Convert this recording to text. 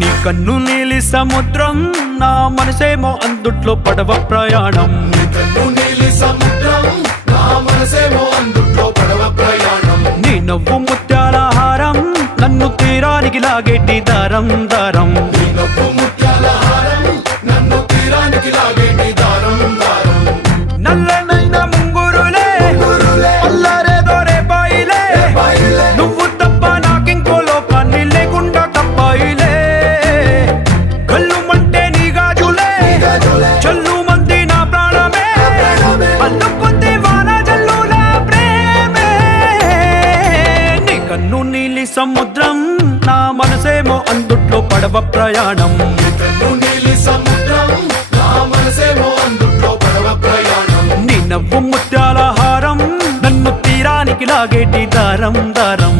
నీ కన్ను నీలి సముద్రం, నా మనసేమో అందుట్లో పడవ ప్రయాణం. నీ కన్ను నీలి సముద్రం, నా మనసేమో అందుట్లో పడవ ప్రయాణం. నీ నవ్వు ముత్యాల హారం, నన్ను తీరానికి లాగేటి దారం దారం. నీ నవ్వు ముత్యాల హారం, నన్ను తీరానికి లాగేటి దారం దారం. నల్లనైన ముంగురులే అల్లారేదో రేపాయిలే, నువ్వు తప్ప నాకింకో లోకాన్ని లేకుండా కప్పాయిలే. కళ్ళుమంటే నీ గాజులే, చల్లు మంది నా ప్రాణమే, అల్లుకుంది వాన జల్లుల ప్రేమే. నీ కన్ను నీలి సముద్రం, నా మనసేమో అందుట్లో పడవ ప్రయాణం. నీ కన్ను నీలి సముద్రం, నా మనసేమో అందుట్లో పడవ ప్రయాణం. నీ నవ్వు ముత్యాల హారం, నన్ను తీరానికి లాగేటి దారం దారం.